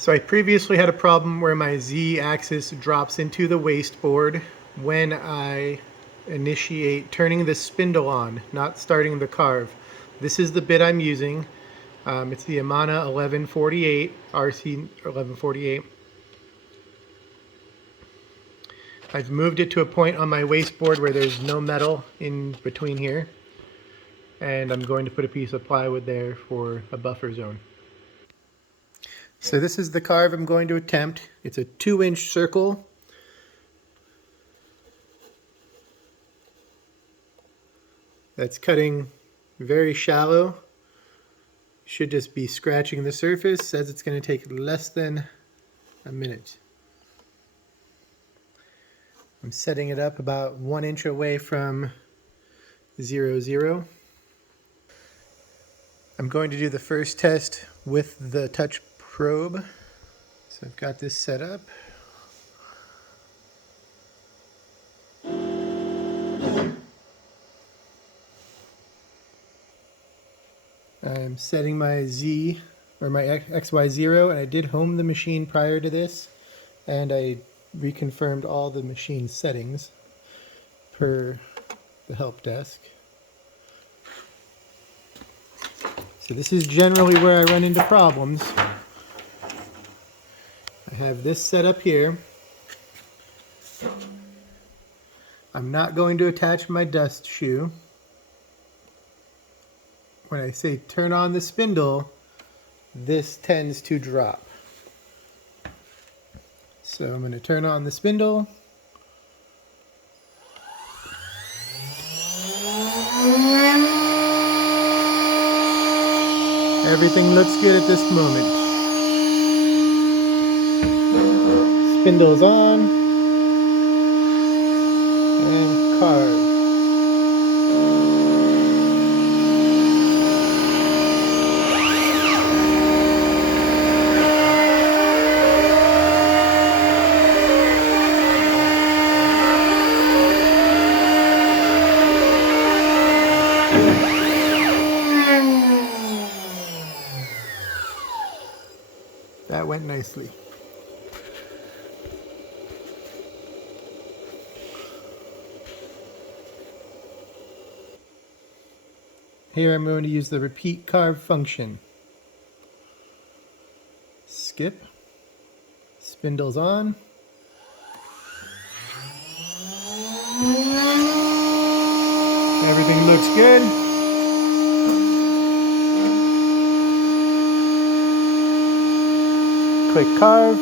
So I previously had a problem where my Z-axis drops into the waste board when I initiate turning the spindle on, not starting the carve. This is the bit I'm using. It's the Amana 1148, RC 1148. I've moved it to a point on my waste board where there's no metal in between here. And I'm going to put a piece of plywood there for a buffer zone. So this is the carve I'm going to attempt. It's a 2-inch circle. That's cutting very shallow. Should just be scratching the surface. Says it's going to take less than a minute. I'm setting it up about 1 inch away from 0, 0. I'm going to do the first test with the touch probe. So I've got this set up. I'm setting my Z, or my XY0, and I did home the machine prior to this, and I reconfirmed all the machine settings per the help desk. So this is generally where I run into problems. I have this set up here. I'm not going to attach my dust shoe. When I say turn on the spindle, this tends to drop. So I'm going to turn on the spindle. Everything looks good at this moment. Spindle's on. And carve. That went nicely. Here I'm going to use the repeat carve function. Skip. Spindle's on. Everything looks good. Click carve.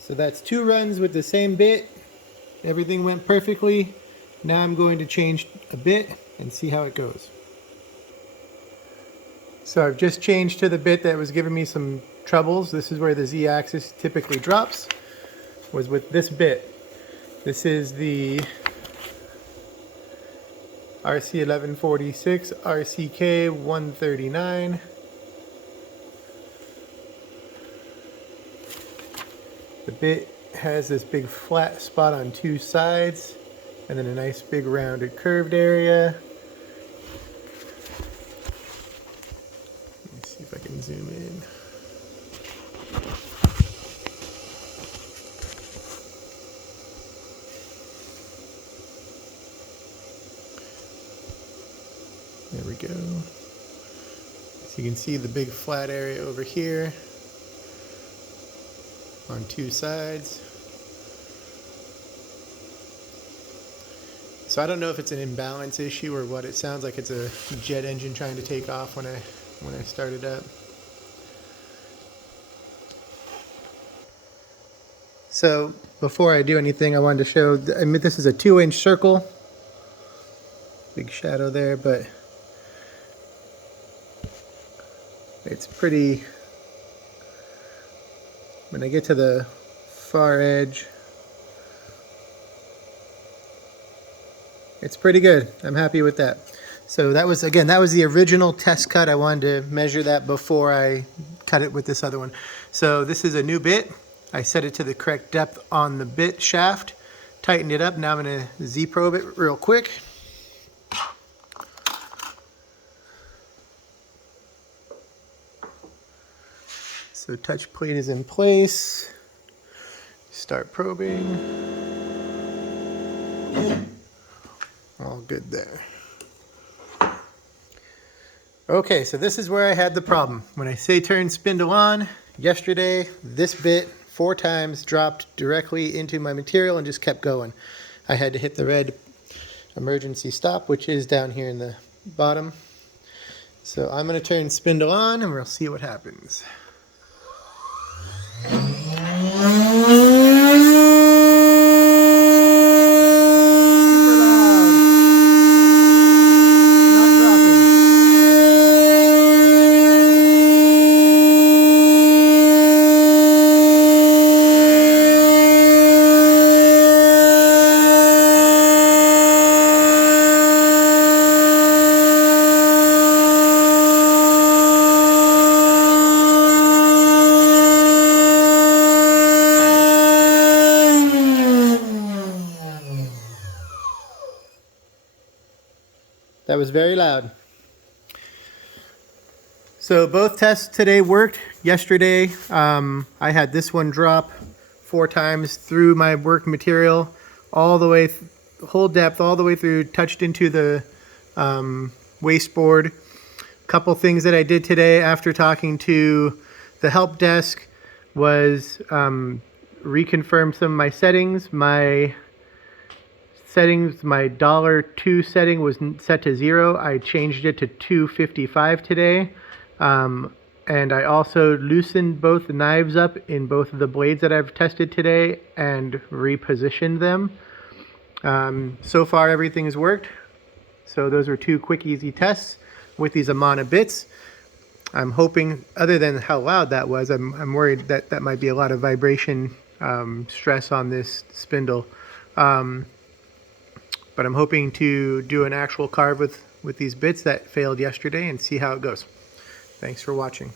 So that's 2 runs with the same bit. Everything went perfectly. Now I'm going to change a bit and see how it goes. So I've just changed to the bit that was giving me some troubles. This is where the Z-axis typically drops, was with this bit. This is the RC 1146 RCK 139. The bit has this big flat spot on 2 sides and then a nice big rounded curved area. Let me see if I can zoom in. There we go. So you can see the big flat area over here on 2 sides. So I don't know if it's an imbalance issue or what. It sounds like it's a jet engine trying to take off when I start it up. So before I do anything, I wanted to show, I mean, this is a 2-inch circle. Big shadow there, but it's pretty, when I get to the far edge, it's pretty good. I'm happy with that. So that was, again, that was the original test cut. I wanted to measure that before I cut it with this other one. So this is a new bit. I set it to the correct depth on the bit shaft, tightened it up. Now I'm going to Z-probe it real quick. So touch plate is in place. Start probing. All good there. Okay, so this is where I had the problem. When I say turn spindle on, yesterday, this bit 4 times dropped directly into my material and just kept going. I had to hit the red emergency stop, which is down here in the bottom. So I'm going to turn spindle on and we'll see what happens. That was very loud. So both tests today worked. Yesterday, I had this one drop 4 times through my work material, all the way, whole depth, all the way through, touched into the wasteboard. Couple things that I did today after talking to the help desk was reconfirm some of my settings. My $2 setting was set to 0. I changed it to 255 today. And I also loosened both the knives up in both of the blades that I've tested today and repositioned them. So far everything has worked. So those were 2 quick, easy tests with these Amana bits. I'm hoping, other than how loud that was, I'm worried that that might be a lot of vibration stress on this spindle. But I'm hoping to do an actual carve with these bits that failed yesterday and see how it goes. Thanks for watching.